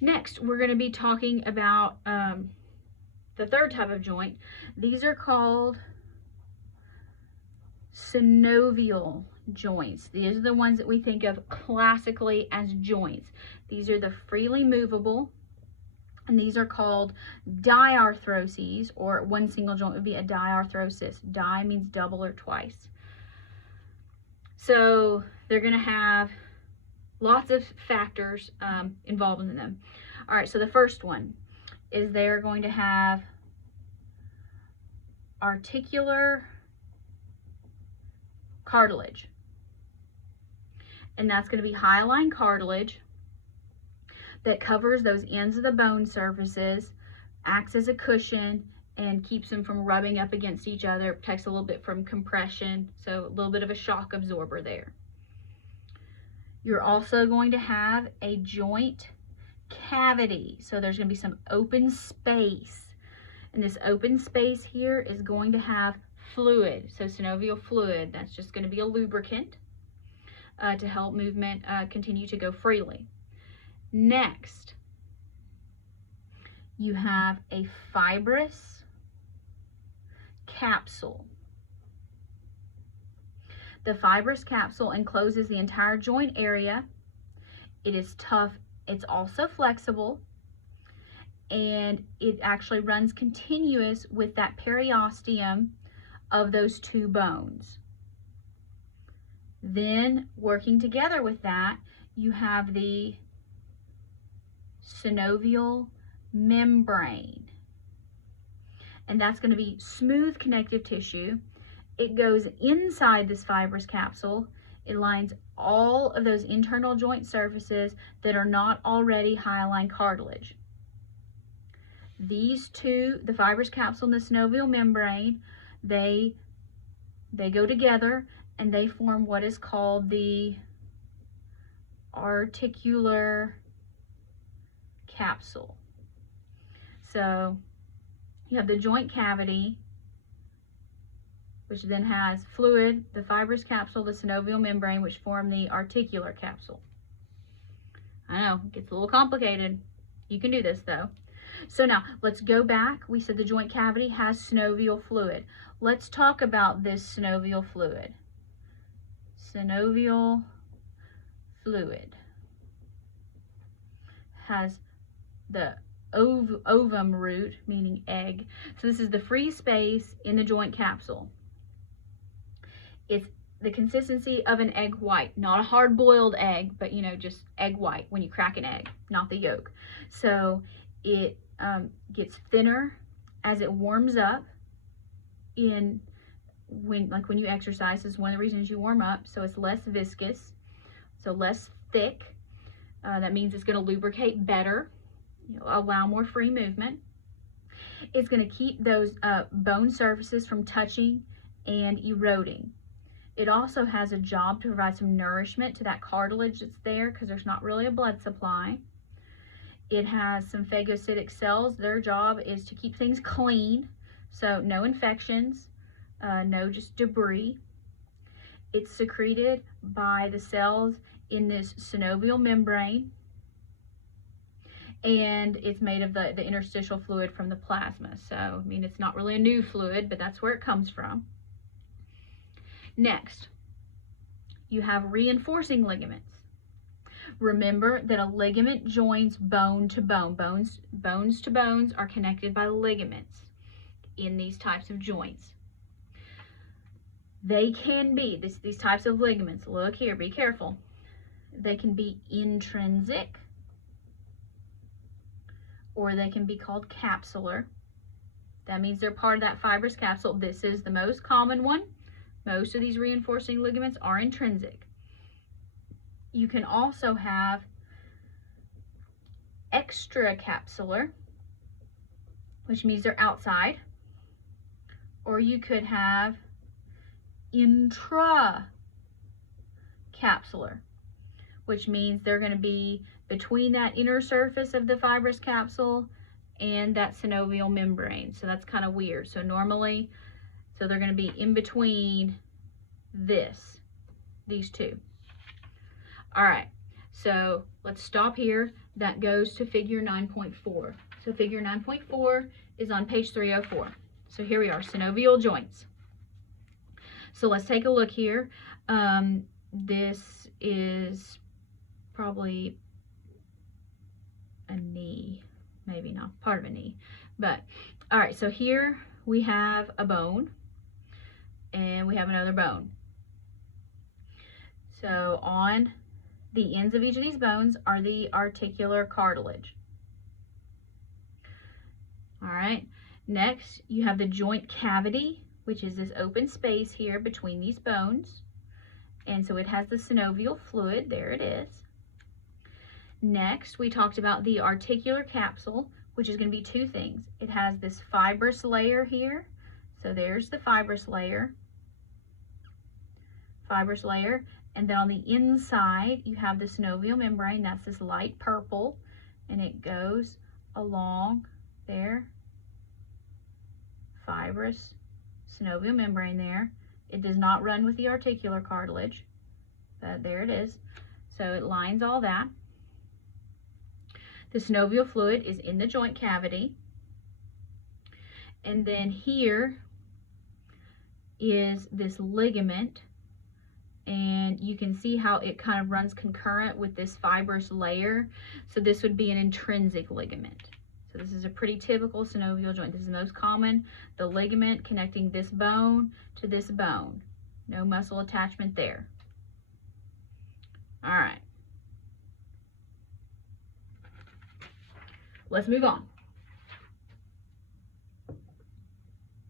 Next, we're going to be talking about the third type of joint. These are called synovial joints. These are the ones that we think of classically as joints. These are the freely movable, and these are called diarthroses, or one single joint would be a diarthrosis. Di means double or twice. So they're going to have lots of factors involved in them. All right, so the first one is they're going to have articular cartilage. And that's going to be hyaline cartilage that covers those ends of the bone surfaces, acts as a cushion, and keeps them from rubbing up against each other. It protects a little bit from compression, so a little bit of a shock absorber there. You're also going to have a joint cavity. So there's going to be some open space. And this open space here is going to have fluid, so synovial fluid. That's just going to be a lubricant to help movement continue to go freely. Next, you have a fibrous capsule. The fibrous capsule encloses the entire joint area. It is tough. It's also flexible, and it actually runs continuous with that periosteum of those two bones. Then, working together with that, you have the synovial membrane, and that's going to be smooth connective tissue. It goes inside this fibrous capsule. It lines all of those internal joint surfaces that are not already hyaline cartilage. These two, the fibrous capsule and the synovial membrane, they go together and they form what is called the articular capsule. So you have the joint cavity, which then has fluid, the fibrous capsule, the synovial membrane, which form the articular capsule. I know, it gets a little complicated. You can do this though. So now, let's go back. We said the joint cavity has synovial fluid. Let's talk about this synovial fluid. Synovial fluid has the ovum root, meaning egg. So this is the free space in the joint capsule. It's the consistency of an egg white, not a hard-boiled egg, but just egg white when you crack an egg, not the yolk. So it gets thinner as it warms up. When you exercise, is one of the reasons you warm up. So it's less viscous, so less thick. That means it's going to lubricate better, allow more free movement. It's going to keep those bone surfaces from touching and eroding. It also has a job to provide some nourishment to that cartilage that's there, because there's not really a blood supply. It has some phagocytic cells. Their job is to keep things clean, so no infections, no just debris. It's secreted by the cells in this synovial membrane, and it's made of the interstitial fluid from the plasma. So, it's not really a new fluid, but that's where it comes from. Next, you have reinforcing ligaments. Remember that a ligament joins bone to bone. Bones to bones are connected by ligaments in these types of joints. They can be, these types of ligaments, look here, be careful. They can be intrinsic, or they can be called capsular. That means they're part of that fibrous capsule. This is the most common one. Most of these reinforcing ligaments are intrinsic. You can also have extracapsular, which means they're outside, or you could have intracapsular, which means they're going to be between that inner surface of the fibrous capsule and that synovial membrane. So that's kind of weird. So normally, they're going to be in between these two. All right, so let's stop here. that goes to figure 9.4. So figure 9.4 is on page 304. So here we are, synovial joints. So let's take a look here. This is probably a knee, maybe not part of a knee, but all right, so here we have a bone and we have another bone. So on the ends of each of these bones are the articular cartilage. All right, next you have the joint cavity, which is this open space here between these bones. And so it has the synovial fluid, there it is. Next, we talked about the articular capsule, which is going to be two things. It has this fibrous layer here. So there's the fibrous layer. And then on the inside, you have the synovial membrane. That's this light purple, and it goes along there. Fibrous synovial membrane there. It does not run with the articular cartilage, but there it is. So it lines all that. The synovial fluid is in the joint cavity. And then here is this ligament, and you can see how it kind of runs concurrent with this fibrous layer. So this would be an intrinsic ligament. So this is a pretty typical synovial joint. This is the most common, the ligament connecting this bone to this bone. No muscle attachment there. All right. Let's move on.